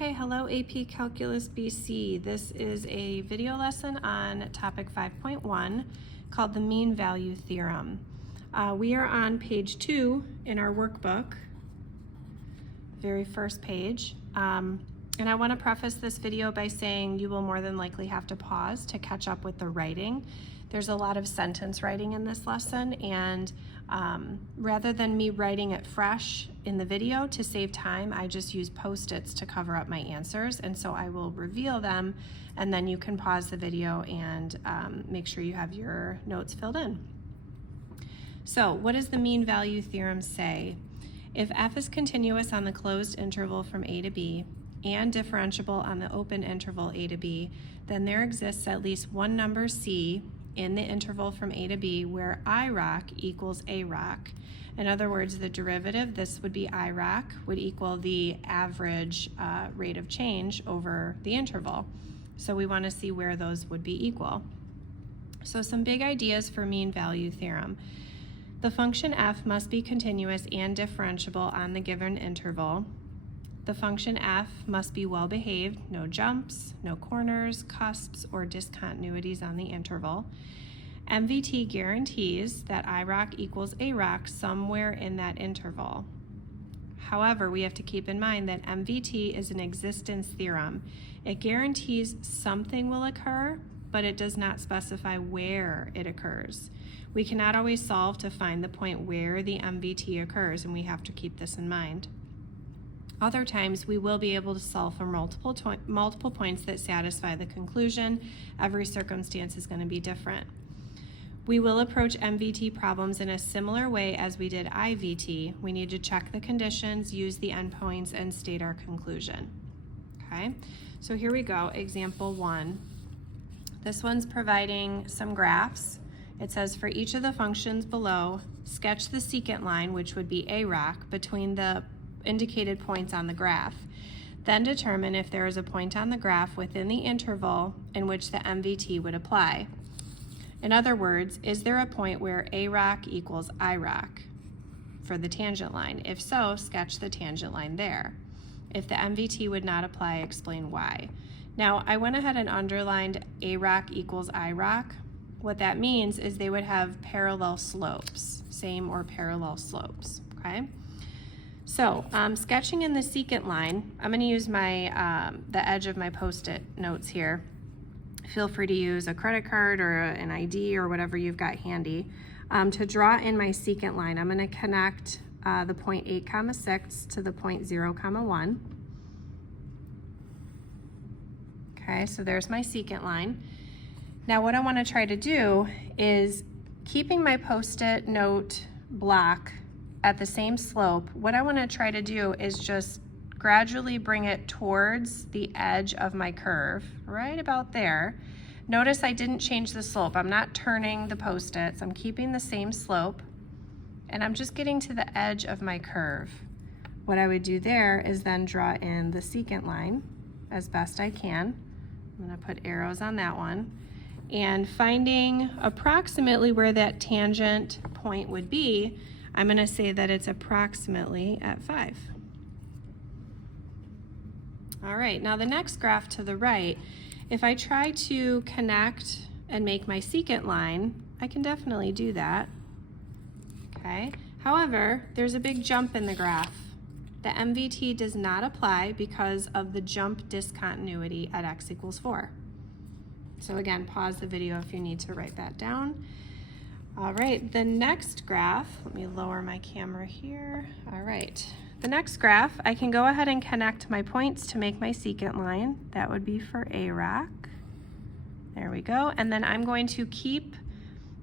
Okay, hello AP Calculus BC. This is a video lesson on topic 5.1 called the mean value theorem. We are on page 2 in our workbook, very first page. And I want to preface this video by saying you will more than likely have to pause to catch up with the writing. There's a lot of sentence writing in this lesson, and rather than me writing it fresh in the video to save time, I just use Post-its to cover up my answers, and so I will reveal them, and then you can pause the video and make sure you have your notes filled in. So what does the mean value theorem say? If f is continuous on the closed interval from a to b and differentiable on the open interval a to b, then there exists at least one number c in the interval from a to b where I rock equals a rock. In other words, the derivative, this would be I rock, would equal the average rate of change over the interval. So we want to see where those would be equal. So some big ideas for mean value theorem. The function f must be continuous and differentiable on the given interval. The function f must be well behaved, no jumps, no corners, cusps, or discontinuities on the interval. MVT guarantees that I rock equals a rock somewhere in that interval. However, we have to keep in mind that MVT is an existence theorem. It guarantees something will occur, but it does not specify where it occurs. We cannot always solve to find the point where the MVT occurs, and we have to keep this in mind. Other times, we will be able to solve for multiple points that satisfy the conclusion. Every circumstance is going to be different. We will approach MVT problems in a similar way as we did IVT. We need to check the conditions, use the endpoints, and state our conclusion. Okay, so here we go, example 1. This one's providing some graphs. It says for each of the functions below, sketch the secant line, which would be a rock, between the indicated points on the graph. Then determine if there is a point on the graph within the interval in which the MVT would apply. In other words, is there a point where a rock equals I rock for the tangent line? If so, sketch the tangent line there. If the MVT would not apply, explain why. Now, I went ahead and underlined a rock equals I rock. What that means is they would have parallel slopes, same or parallel slopes, okay? So, sketching in the secant line, I'm going to use my the edge of my Post-it notes here. Feel free to use a credit card or an ID or whatever you've got handy. To draw in my secant line, I'm going to connect the point 8, 6 to the point 0, 1. Okay, so there's my secant line. Now what I want to try to do is, keeping my Post-it note block at the same slope, what I want to try to do is just gradually bring it towards the edge of my curve, right about there. Notice I didn't change the slope. I'm not turning the Post-its. I'm keeping the same slope, and I'm just getting to the edge of my curve. What I would do there is then draw in the secant line as best I can. I'm going to put arrows on that one. And finding approximately where that tangent point would be, I'm going to say that it's approximately at 5. All right, now the next graph to the right, if I try to connect and make my secant line, I can definitely do that. Okay, however, there's a big jump in the graph. The MVT does not apply because of the jump discontinuity at x equals 4. So again, pause the video if you need to write that down. All right, the next graph, let me lower my camera here. All right, the next graph, I can go ahead and connect my points to make my secant line. That would be for a rock. There we go. And then I'm going to keep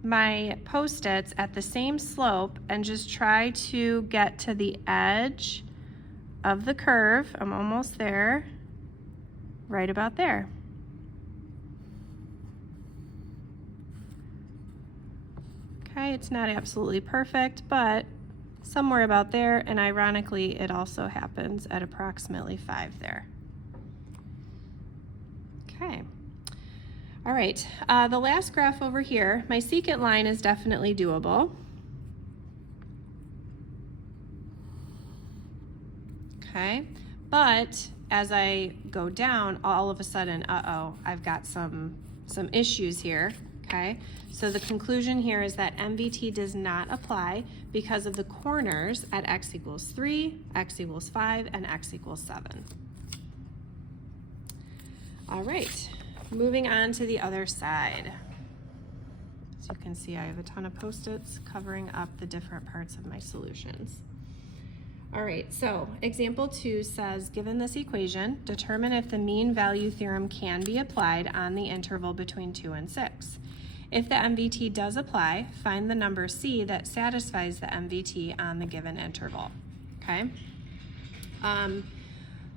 my Post-its at the same slope and just try to get to the edge of the curve. I'm almost there, right about there. Okay, it's not absolutely perfect, but somewhere about there, and ironically, it also happens at approximately 5 there. Okay. All right, the last graph over here, my secant line is definitely doable. Okay, but as I go down, all of a sudden, I've got some issues here, okay? So the conclusion here is that MVT does not apply because of the corners at x equals 3, x equals 5, and x equals 7. All right, moving on to the other side. As you can see, I have a ton of Post-its covering up the different parts of my solutions. All right, so example 2 says, given this equation, determine if the mean value theorem can be applied on the interval between 2 and 6. If the MVT does apply, find the number C that satisfies the MVT on the given interval, okay?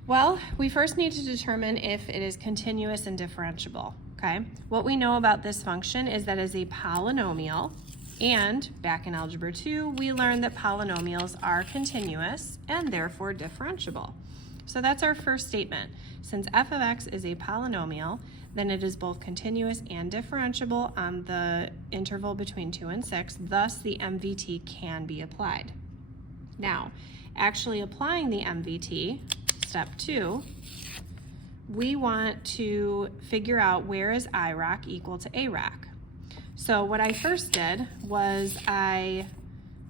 Well, we first need to determine if it is continuous and differentiable, okay? What we know about this function is that it is a polynomial, and back in Algebra 2, we learned that polynomials are continuous and therefore differentiable. So that's our first statement. Since f of x is a polynomial, then it is both continuous and differentiable on the interval between 2 and 6, thus the MVT can be applied. Now, actually applying the MVT, step 2, we want to figure out where is IROC equal to AROC. So what I first did was I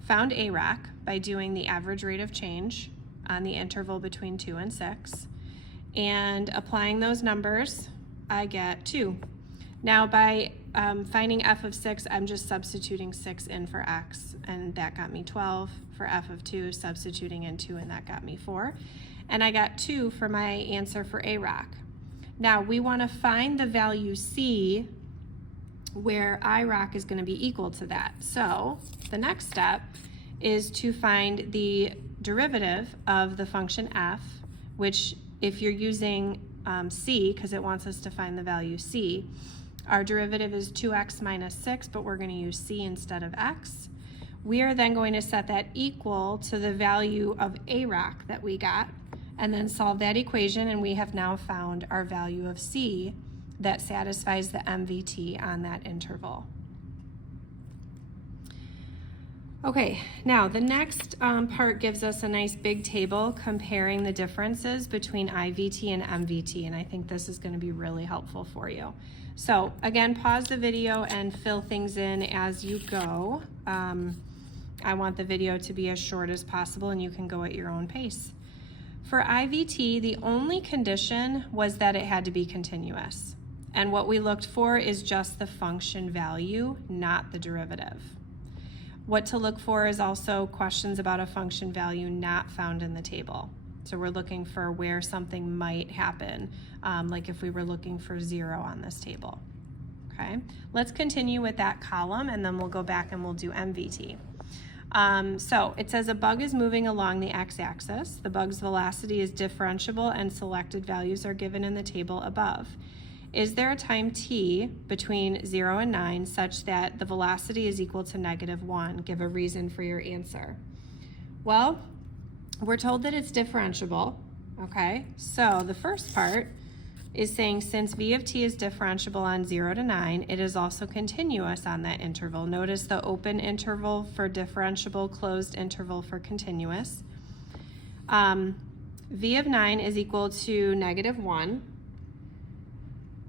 found AROC by doing the average rate of change on the interval between 2 and 6, and applying those numbers, I get 2. Now by finding f of 6, I'm just substituting 6 in for x, and that got me 12. For f of 2, substituting in 2, and that got me 4. And I got 2 for my answer for AROC. Now we want to find the value C where IROC is going to be equal to that. So the next step is to find the derivative of the function f, which if you're using C, because it wants us to find the value C, our derivative is 2x minus 6, but we're going to use C instead of x. We are then going to set that equal to the value of AROC that we got, and then solve that equation, and we have now found our value of C that satisfies the MVT on that interval. Okay, now the next part gives us a nice big table comparing the differences between IVT and MVT, and I think this is going to be really helpful for you. So again, pause the video and fill things in as you go. I want the video to be as short as possible, and you can go at your own pace. For IVT, the only condition was that it had to be continuous. And what we looked for is just the function value, not the derivative. What to look for is also questions about a function value not found in the table. So we're looking for where something might happen, like if we were looking for 0 on this table. Okay, let's continue with that column, and then we'll go back and we'll do MVT. So it says a bug is moving along the x-axis. The bug's velocity is differentiable and selected values are given in the table above. Is there a time t between 0 and 9 such that the velocity is equal to -1? Give a reason for your answer. Well, we're told that it's differentiable, okay? So the first part is saying since v of t is differentiable on 0 to 9, it is also continuous on that interval. Notice the open interval for differentiable, closed interval for continuous. V of 9 is equal to -1.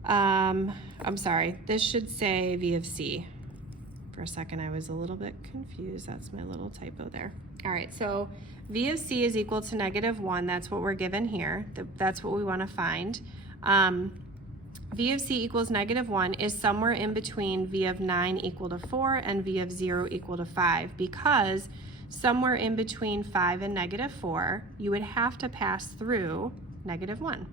I'm sorry, this should say v of c. For a second I was a little bit confused. That's my little typo there. All right, so v of c is equal to -1. That's what we're given here. That's what we want to find. V of c equals -1 is somewhere in between v of 9 equal to 4 and v of 0 equal to 5, because somewhere in between 5 and -4, you would have to pass through -1.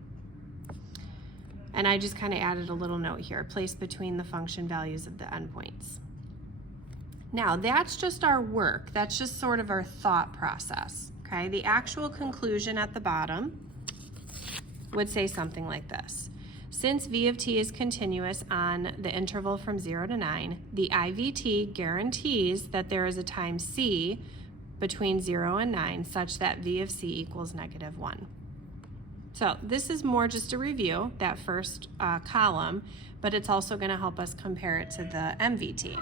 And I just kind of added a little note here, placed between the function values of the endpoints. Now, that's just our work. That's just sort of our thought process, okay? The actual conclusion at the bottom would say something like this. Since v of t is continuous on the interval from 0 to 9, the IVT guarantees that there is a time c between 0 and 9 such that v of c equals -1. So this is more just a review, that first column, but it's also going to help us compare it to the MVT.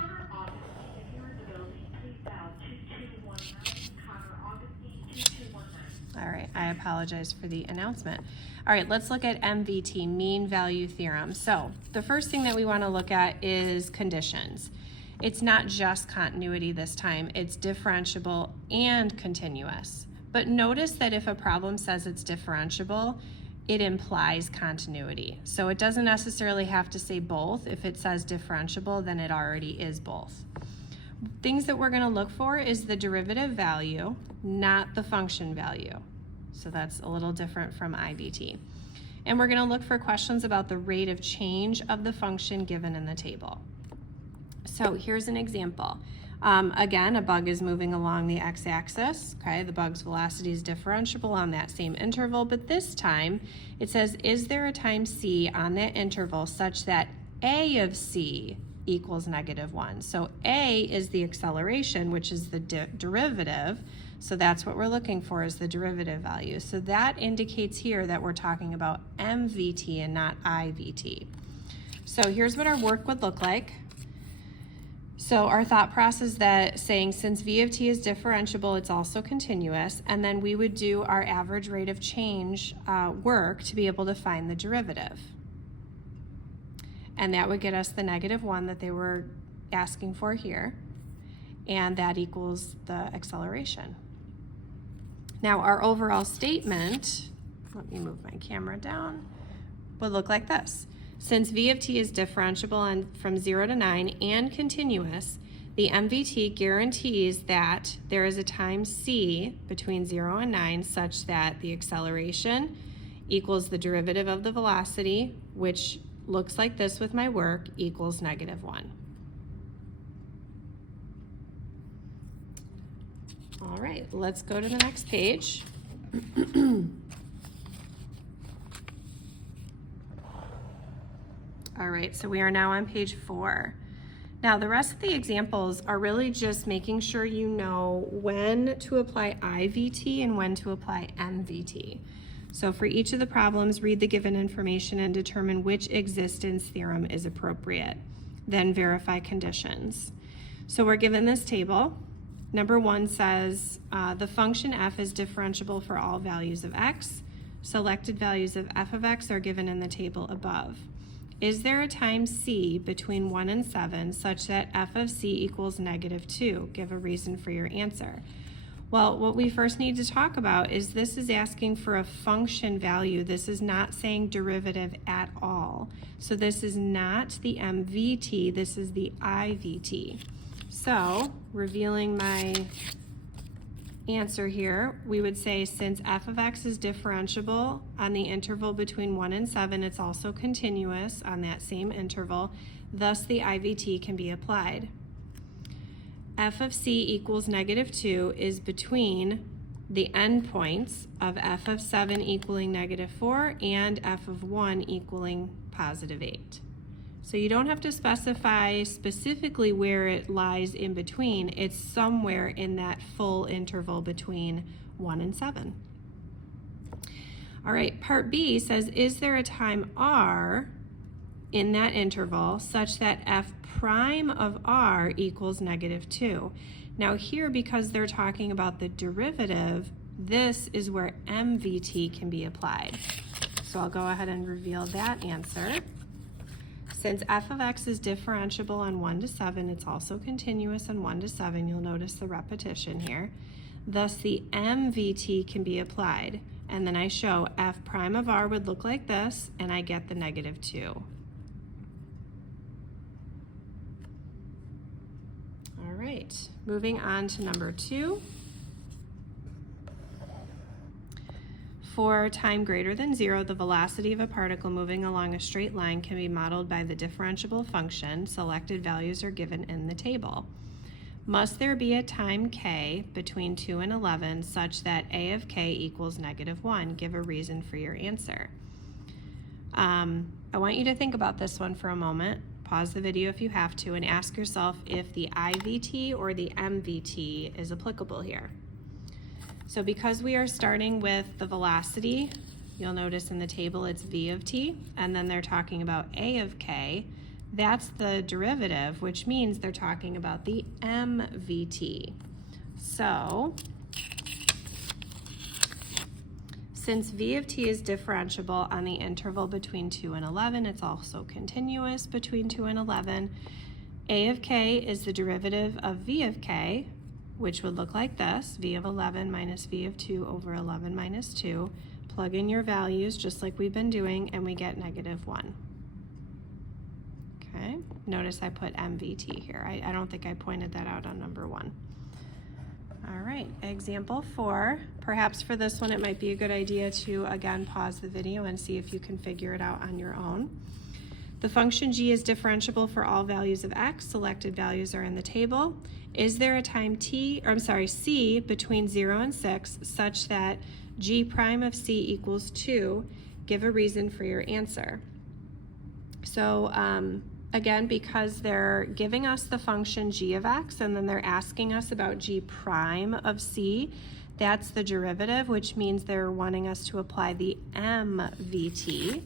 All right, I apologize for the announcement. All right, let's look at MVT, mean value theorem. So the first thing that we want to look at is conditions. It's not just continuity this time, it's differentiable and continuous. But notice that if a problem says it's differentiable, it implies continuity. So it doesn't necessarily have to say both. If it says differentiable, then it already is both. Things that we're going to look for is the derivative value, not the function value. So that's a little different from IVT. And we're going to look for questions about the rate of change of the function given in the table. So here's an example. Again, a bug is moving along the x-axis. Okay, the bug's velocity is differentiable on that same interval, but this time it says, is there a time c on that interval such that a of c equals -1? So a is the acceleration, which is the derivative. So that's what we're looking for, is the derivative value. So that indicates here that we're talking about MVT and not IVT. So here's what our work would look like. So our thought process that saying since v of t is differentiable, it's also continuous, and then we would do our average rate of change work to be able to find the derivative. And that would get us the -1 that they were asking for here, and that equals the acceleration. Now our overall statement, let me move my camera down, would look like this. Since v of t is differentiable from 0 to 9 and continuous, the MVT guarantees that there is a time c between 0 and 9 such that the acceleration equals the derivative of the velocity, which looks like this with my work, equals -1. All right, let's go to the next page. All right, so we are now on page 4. Now the rest of the examples are really just making sure you know when to apply IVT and when to apply MVT. So for each of the problems, read the given information and determine which existence theorem is appropriate. Then verify conditions. So we're given this table. Number 1 says the function f is differentiable for all values of x. Selected values of f of x are given in the table above. Is there a time c between 1 and 7 such that f of c equals -2? Give a reason for your answer. Well, what we first need to talk about is this is asking for a function value. This is not saying derivative at all. So this is not the MVT, this is the IVT. So, revealing my answer here, we would say since f of x is differentiable on the interval between 1 and 7, it's also continuous on that same interval, thus the IVT can be applied. F of c equals -2 is between the endpoints of f of 7 equaling -4 and f of 1 equaling +8. So you don't have to specify specifically where it lies in between. It's somewhere in that full interval between 1 and 7. All right, part B says, is there a time r in that interval such that f prime of r equals -2? Now here, because they're talking about the derivative, this is where MVT can be applied. So I'll go ahead and reveal that answer. Since f of x is differentiable on 1 to 7, it's also continuous on 1 to 7. You'll notice the repetition here. Thus, the MVT can be applied. And then I show f prime of r would look like this, and I get the -2. All right, moving on to number 2. For time greater than 0, the velocity of a particle moving along a straight line can be modeled by the differentiable function. Selected values are given in the table. Must there be a time k between 2 and 11 such that a of k equals -1? Give a reason for your answer. I want you to think about this one for a moment. Pause the video if you have to and ask yourself if the IVT or the MVT is applicable here. So because we are starting with the velocity, you'll notice in the table it's v of t, and then they're talking about a of k. That's the derivative, which means they're talking about the MVT. So Since v of t is differentiable on the interval between 2 and 11, it's also continuous between 2 and 11. A of k is the derivative of v of k, which would look like this, v of 11 minus v of 2 over 11 minus 2. Plug in your values just like we've been doing, and we get -1. Okay, notice I put MVT here. I don't think I pointed that out on number 1. All right, example 4. Perhaps for this one it might be a good idea to again pause the video and see if you can figure it out on your own. The function g is differentiable for all values of x. Selected values are in the table. Is there a time c between 0 and 6 such that g prime of c equals 2? Give a reason for your answer. So again, because they're giving us the function g of x and then they're asking us about g prime of c, that's the derivative, which means they're wanting us to apply the MVT.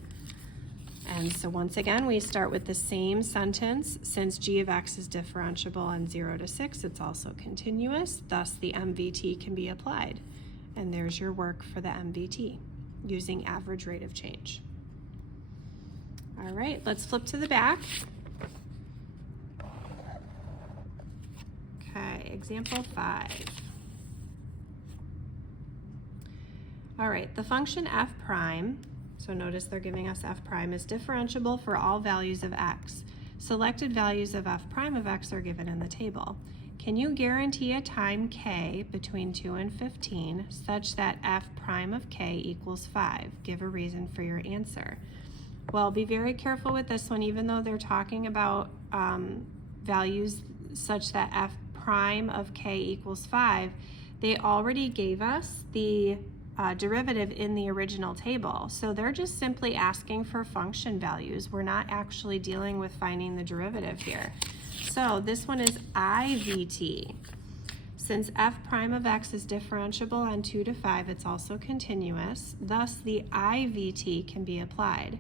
And so once again, we start with the same sentence. Since g of x is differentiable on 0 to 6, it's also continuous. Thus, the MVT can be applied. And there's your work for the MVT using average rate of change. All right, let's flip to the back. Okay, example 5. All right, the function f prime, so notice they're giving us f prime, is differentiable for all values of x. Selected values of f prime of x are given in the table. Can you guarantee a time k between 2 and 15 such that f prime of k equals 5? Give a reason for your answer. Well, be very careful with this one, even though they're talking about values such that f prime of k equals 5, they already gave us the derivative in the original table. So they're just simply asking for function values. We're not actually dealing with finding the derivative here. So this one is IVT. Since f prime of x is differentiable on 2 to 5, it's also continuous. Thus, the IVT can be applied.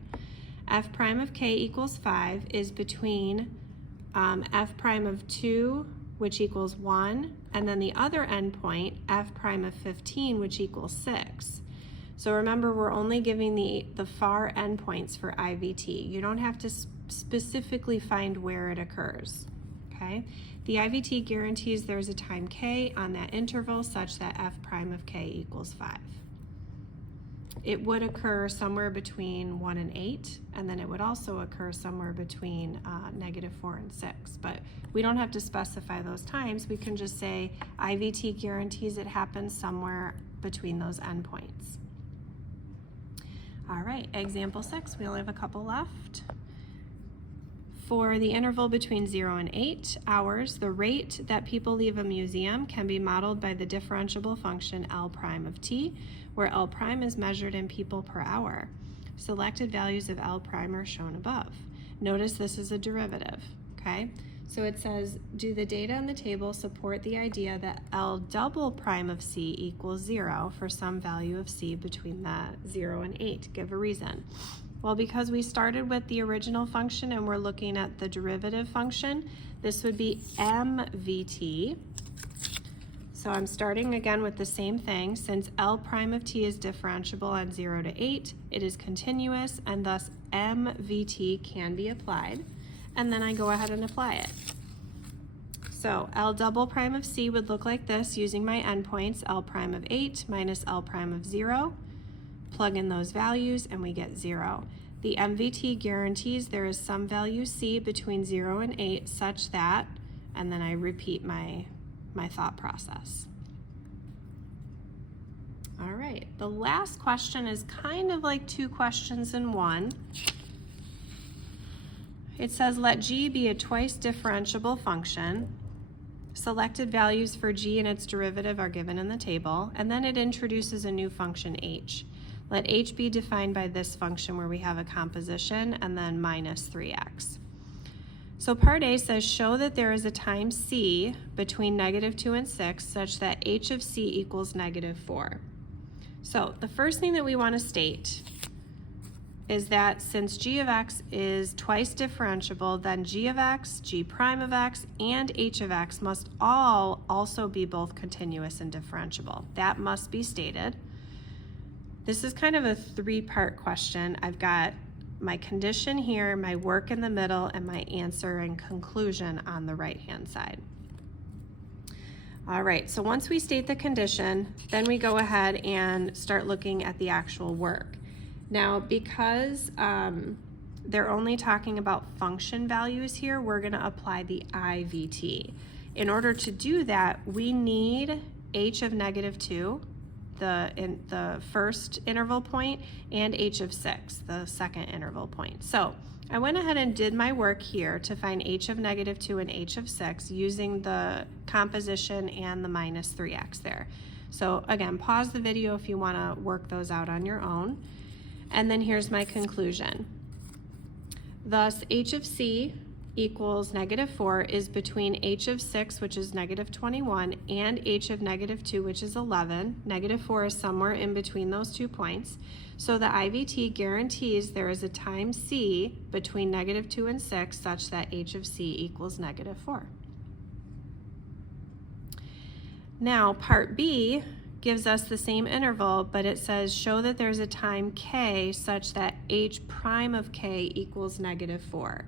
F prime of k equals 5 is between f prime of 2, which equals 1, and then the other endpoint, f prime of 15, which equals 6. So remember, we're only giving the far endpoints for IVT. You don't have to specifically find where it occurs, okay? The IVT guarantees there's a time k on that interval such that f prime of k equals 5. It would occur somewhere between 1 and 8, and then it would also occur somewhere between -4 and 6. But we don't have to specify those times. We can just say IVT guarantees it happens somewhere between those endpoints. All right, example 6. We only have a couple left. For the interval between 0 and 8 hours, the rate that people leave a museum can be modeled by the differentiable function L prime of t, where L prime is measured in people per hour. Selected values of L prime are shown above. Notice this is a derivative, okay? So it says, do the data in the table support the idea that L double prime of c equals 0 for some value of c between the 0 and 8? Give a reason. Well, because we started with the original function and we're looking at the derivative function, this would be MVT. So I'm starting again with the same thing. Since L prime of t is differentiable on 0 to 8, it is continuous, and thus MVT can be applied. And then I go ahead and apply it. So L double prime of c would look like this using my endpoints, L prime of 8 minus L prime of 0. Plug in those values and we get 0. The MVT guarantees there is some value c between 0 and 8 such that, and then I repeat my thought process. All right, the last question is kind of like 2 questions in one. It says, let g be a twice differentiable function. Selected values for g and its derivative are given in the table, and then it introduces a new function h. Let h be defined by this function where we have a composition and then minus 3x. So part A says, show that there is a time c between -2 and 6 such that h of c equals -4. So the first thing that we want to state is that since g of x is twice differentiable, then g of x, g prime of x, and h of x must all also be both continuous and differentiable. That must be stated. This is kind of a three-part question. I've got my condition here, my work in the middle, and my answer and conclusion on the right-hand side. All right, so once we state the condition, then we go ahead and start looking at the actual work. Now, because they're only talking about function values here, we're gonna apply the IVT. In order to do that, we need h of -2, the first interval point, and h of 6, the second interval point. So I went ahead and did my work here to find h of -2 and h of 6 using the composition and the -3x there. So again, pause the video if you want to work those out on your own. And then here's my conclusion. Thus, h of c equals -4 is between h of 6, which is -21, and h of -2, which is 11. -4 is somewhere in between those 2 points. So the IVT guarantees there is a time c between -2 and 6 such that h of c equals -4. Now, part B gives us the same interval, but it says show that there's a time k such that h prime of k equals -4.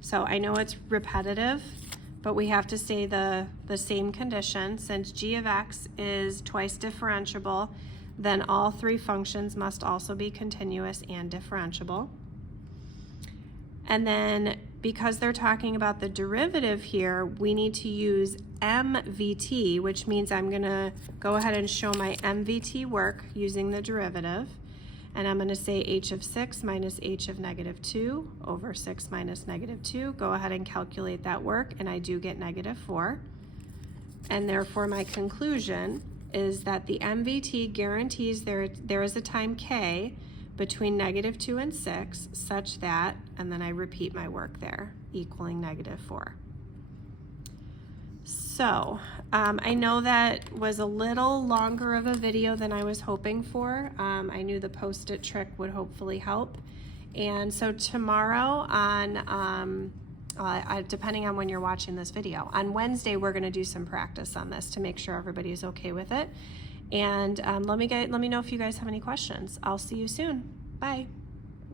So I know it's repetitive, but we have to say the same condition. Since g of x is twice differentiable, then all three functions must also be continuous and differentiable. And then because they're talking about the derivative here, we need to use MVT, which means I'm gonna go ahead and show my MVT work using the derivative. And I'm gonna say h of 6 minus h of -2 over 6 minus -2. Go ahead and calculate that work, and I do get -4. And therefore my conclusion is that the MVT guarantees there is a time k between -2 and 6 such that, and then I repeat my work there, equaling -4. So I know that was a little longer of a video than I was hoping for. I knew the post-it trick would hopefully help. And so tomorrow on, depending on when you're watching this video, on Wednesday we're gonna do some practice on this to make sure everybody's okay with it. And let me know if you guys have any questions. I'll see you soon. Bye.